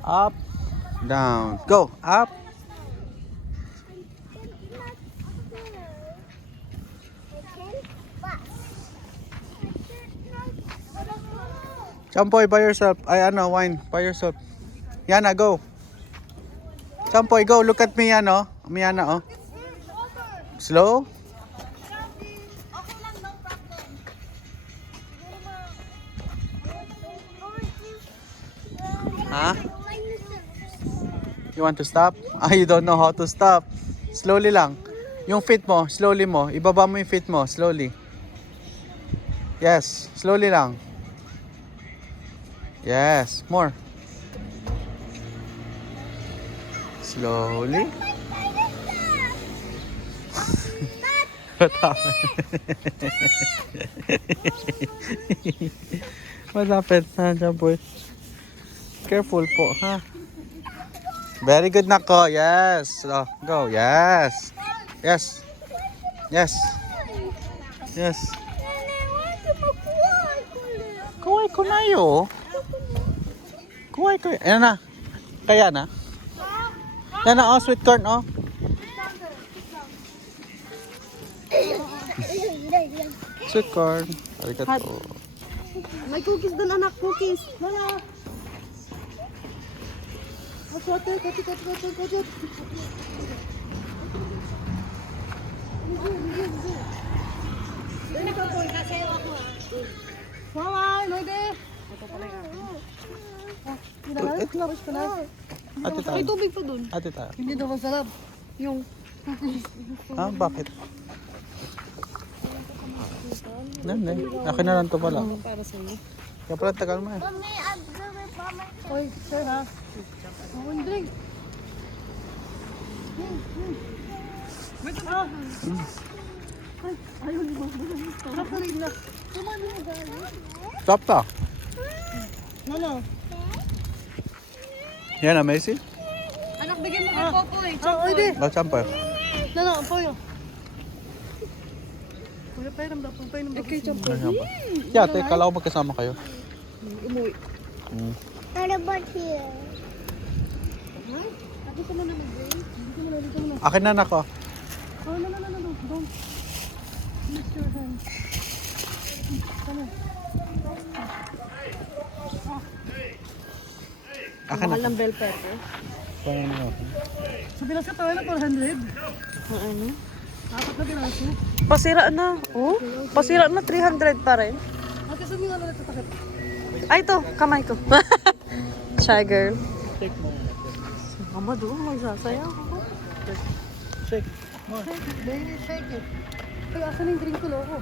Up, down. Go. Up. Champoy, by yourself. Ay, ano, wine. By yourself. Yana, go. Champoy, go. Look at me, ano. Miana, oh. Slow. Huh? You want to stop? Ah, you don't know how to stop. Slowly lang. Yung feet mo, slowly mo. Ibaba mo yung feet mo, slowly. Yes, slowly lang. Yes, more. Slowly. What happened? What happened? Boy? Careful po, ha? Very good, Nako. Yes. Oh, go. Yes. Yes. Yes. Yes. Kuway ko na yo. Kuway ko. Ayan na. Kaya na. Yan na, oh. Sweet corn, oh. Sweet corn. Arigato. May cookies doon, anak. Cookies. Mama. Kati. Mama, noide. Ito pala yan. Ito lang. Ate tayo. May tubig pa doon. Ate tayo. Hindi daw masarap. Yung Ah, bakit? Nanay. Akin na lang to pala. para sa iyo. Kaya pala tagal mo eh. Oy, sir ha. Ako drink. Wait na. Ay, ayaw ni Mama. Kaparin na. Kumano mo gano'n? Stop ta. Nano? Yan na, Macy. Anak, bigyan mo ng popoy. Chokoy. Oy, Ba, champa. Nano, poyo. Kuya, pairam daw. Pairam daw. Okay, chokoy. Yeah, te, kala ko magkasama kayo. Umuwi. What about here? Ako ka muna mag-drink. Dito mo na. Akin na nako. Oh, no. Don't. Mix your hands. Come on. Akin na. Mahal ng bell pepper. Paano mo? So, bilas ka tayo na 400. Ano? Apat na piraso. Pasira na. Oh? Pasira na 300 pa rin. Ate, saan yung ano nagtatakip? Ay, ito. Kamay ko. Shy girl. Shake mo. Mama doon, magsasayaw ako. Shake. Baby, shake it. Ay, asan yung drink ko, loko?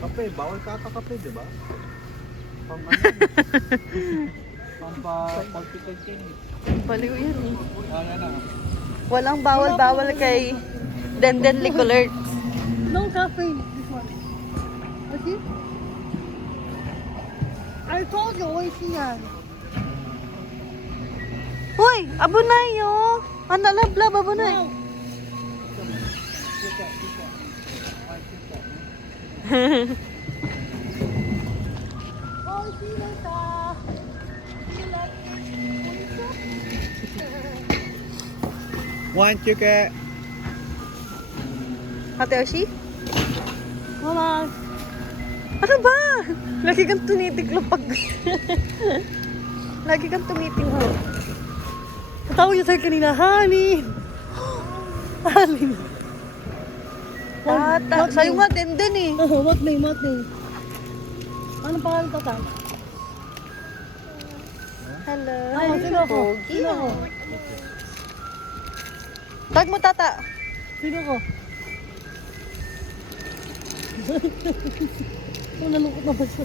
Kape, bawal kakape, di ba? Pang ano? Pang political king. Baliw yan eh. Yan na. Walang bawal-bawal kay Denden Licolert. No caffeine, this one. Okay? I told you, wait yan. Hoy, abunay oh. Ano lablab, abunay. Oh, see you later. Want you ke? Ate Oshi? Mama. Ano ba? Lagi kang tunitiglo pag... Lagi kang tumitinglo. Natawag niya sa'yo kanina, honey. Honey. Tata, sa'yo nga Denden eh. Oh, what name? Anong pangalan ka, Tay? Hello. Ay, sino ako? Pogi. Sino ako? Tag mo tata. Sino ko? Oh, nalungkot na ba siya?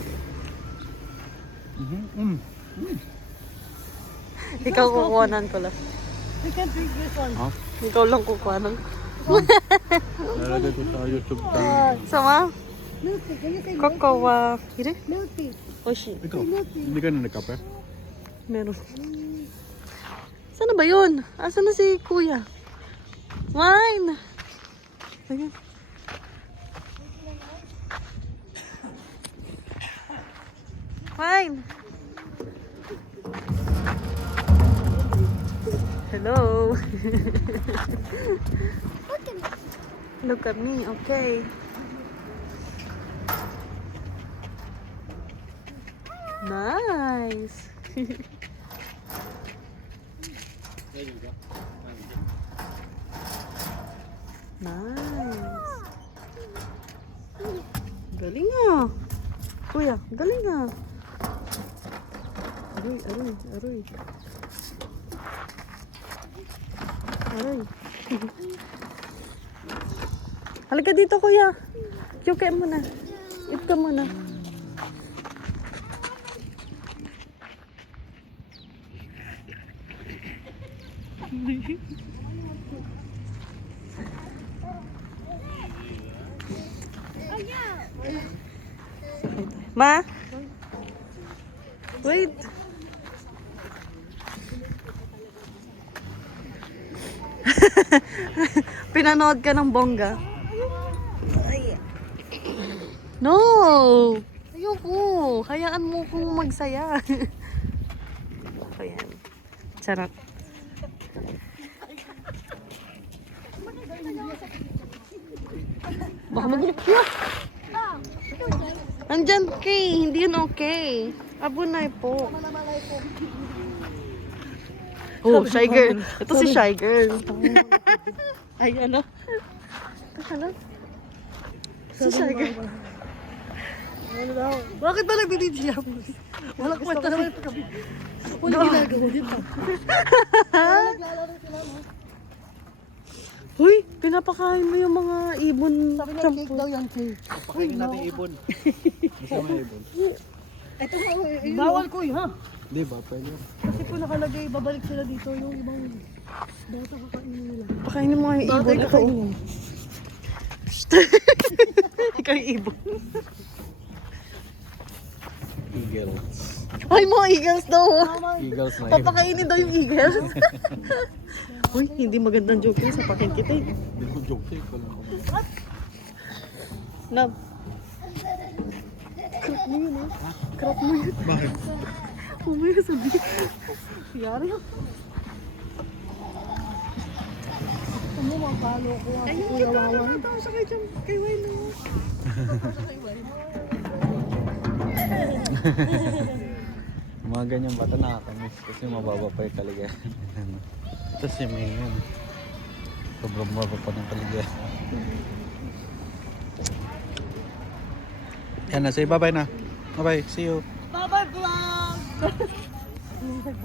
Ikaw kukuhanan ko lang. We can drink this one. Ikaw lang kukuhanan ko. Nalagay ko sa YouTube Sama? Milk tea. Can you say milk tea? Kokowa. Hire? Milk tea. Oshi. Ikaw, hindi ka na nagkape? Meron. Sana ba yun? Asan na si kuya? Wine! Ayan. Fine. Hello. Look at me, okay. Nice. Nice. Galing ah. Kuya, galing ah. Aroy, aroy, aroy. Aroy. Halika dito, kuya. Yuke mo na. Eat ka muna. Ma? Wait. Pinanood ka ng bongga? No! Ayoko. Hayaan mo kong magsaya. Ayan. Charot. Baka magulik siya. Nandyan kay, hindi yun okay. Abunay po. Oh, shy girl. Ito si shy girl. Ay, ano? Teka lang. Si shy girl. Bakit ba nag-delete siya? Wala kwenta naman ito kami. Wala ginagawa dito. Naglalaro sila, no? Uy, pinapakain mo yung mga ibon. Sabi niya, cake daw yan, cake. Pakainin natin ibon. Gusto mo ibon? Ito nga, bawal ko ha? Di ba? Pwede. Kasi po nakalagay, babalik sila dito yung ibang bata kakainin nila. Pakainin mo nga yung ibon. Ito. Ikaw yung ibon. Eagles. Ay, mga eagles daw. Eagles na ibon. Papakainin daw yung eagles. Uy, hindi magandang joke yun sa pakin kita eh. Hindi mo joke eh. Love. Crop mo yun eh. Crop mo yun. Bakit? Umaya sabi. Yari ha. Ano mga palo ko? Ay, yung kita na natawa siya kay Jam. Kay Wayne na yun. Mga ganyang bata nakakamiss kasi mababa pa yung kaligayahan. Ito si Mayan. Sobrang baba pa ng kaligayahan. Yan na, say bye-bye na. Bye-bye, see you. Bye-bye vlog!